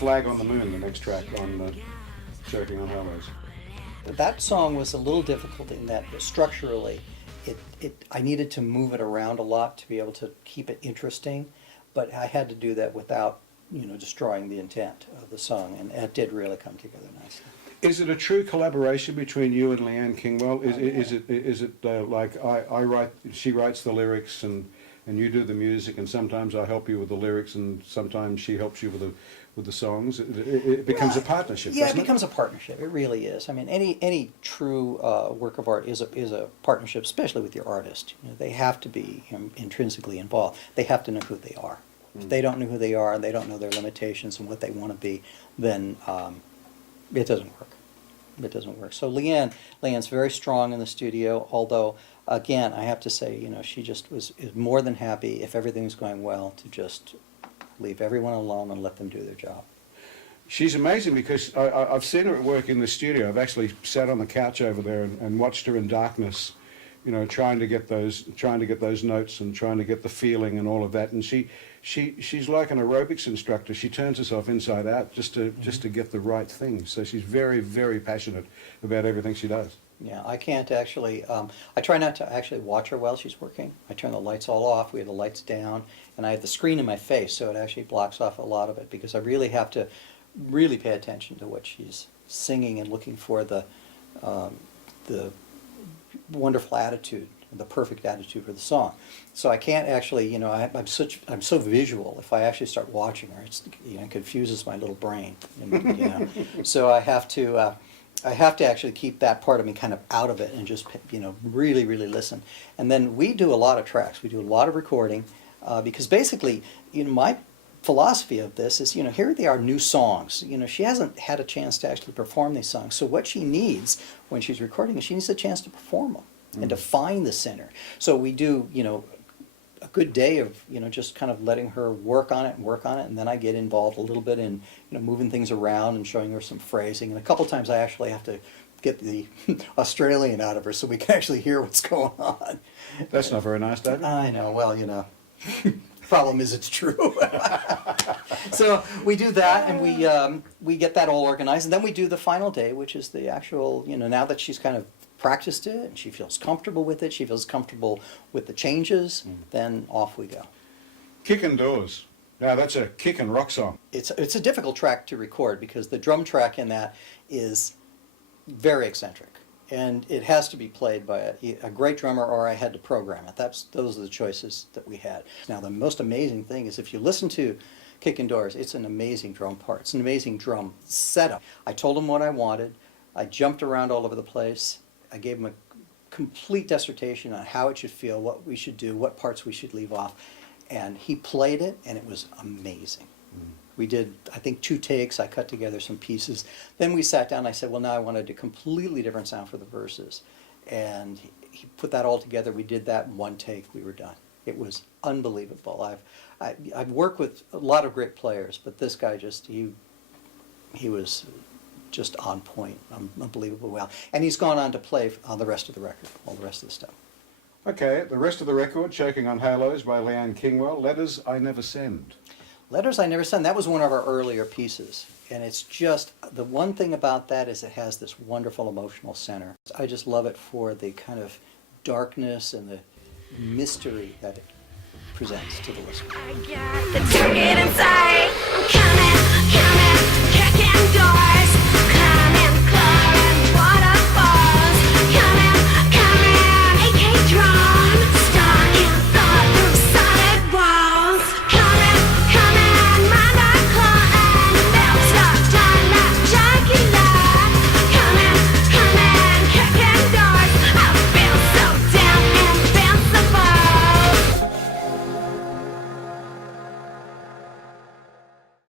Flag on the Moon, the next track on Choking on Hollows. That song was a little difficult in that structurally, I needed to move it around a lot to be able to keep it interesting, but I had to do that without, destroying the intent of the song, and it did really come together nicely. Is it a true collaboration between you and Leanne Kingwell? Is it like I write, she writes the lyrics and you do the music, and sometimes I help you with the lyrics, and sometimes she helps you with the songs? It becomes a partnership. Yeah, it doesn't becomes a partnership. It really is. I mean, any true work of art is a partnership, especially with your artist. They have to be intrinsically involved. They have to know who they are. If they don't know who they are and they don't know their limitations and what they want to be, then it doesn't work. It doesn't work. So Leanne's very strong in the studio, although, again, I have to say, she just is more than happy, if everything's going well, to just leave everyone alone and let them do their job. She's amazing because I've seen her at work in the studio. I've actually sat on the couch over there and watched her in darkness, trying to get those notes and trying to get the feeling and all of that. And she's like an aerobics instructor. She turns herself inside out just to get the right thing. So she's very, very passionate about everything she does. Yeah, I can't actually, I try not to actually watch her while she's working. I turn the lights all off, we have the lights down, and I have the screen in my face, so it actually blocks off a lot of it, because I really have to really pay attention to what she's singing and looking for the wonderful attitude, the perfect attitude for the song. So I can't actually, I'm so visual. If I actually start watching her, it confuses my little brain. So I have to actually keep that part of me kind of out of it and just, really, really listen. And then we do a lot of tracks. We do a lot of recording because basically, my philosophy of this is, here they are, new songs. She hasn't had a chance to actually perform these songs. So what she needs when she's recording is she needs a chance to perform them and to find the singer. So we do, a good day of, just kind of letting her work on it, and then I get involved a little bit in, moving things around and showing her some phrasing. And a couple times I actually have to get the Australian out of her so we can actually hear what's going on. That's not very nice, David. I know, well, problem is it's true. So we do that, and we get that all organized, and then we do the final day, which is the actual, now that she's kind of practiced it and she feels comfortable with it, she feels comfortable with the changes, then off we go. Kickin Doors. Now that's a kick and rock song. It's a difficult track to record because the drum track in that is very eccentric, and it has to be played by a great drummer, or I had to program it. Those are the choices that we had. Now the most amazing thing is, if you listen to Kickin Doors, it's an amazing drum part. It's an amazing drum setup. I told him what I wanted. I jumped around all over the place. I gave him a complete dissertation on how it should feel, what we should do, what parts we should leave off, and he played it, and it was amazing. We did, I think, 2 takes. I cut together some pieces. Then we sat down, and I said, well, now I wanted a completely different sound for the verses. And he put that all together. We did that in 1 take. We were done. It was unbelievable. I've worked with a lot of great players, but this guy he was just on point, unbelievably well. And he's gone on to play on the rest of the record, all the rest of the stuff. Okay, the rest of the record, Choking on Halos by Leanne Kingwell, Letters I Never Send. Letters I Never Send, that was one of our earlier pieces. And it's just, the one thing about that is it has this wonderful emotional center. I just love it for the kind of darkness and the mystery that it presents to the listener. I got the target inside.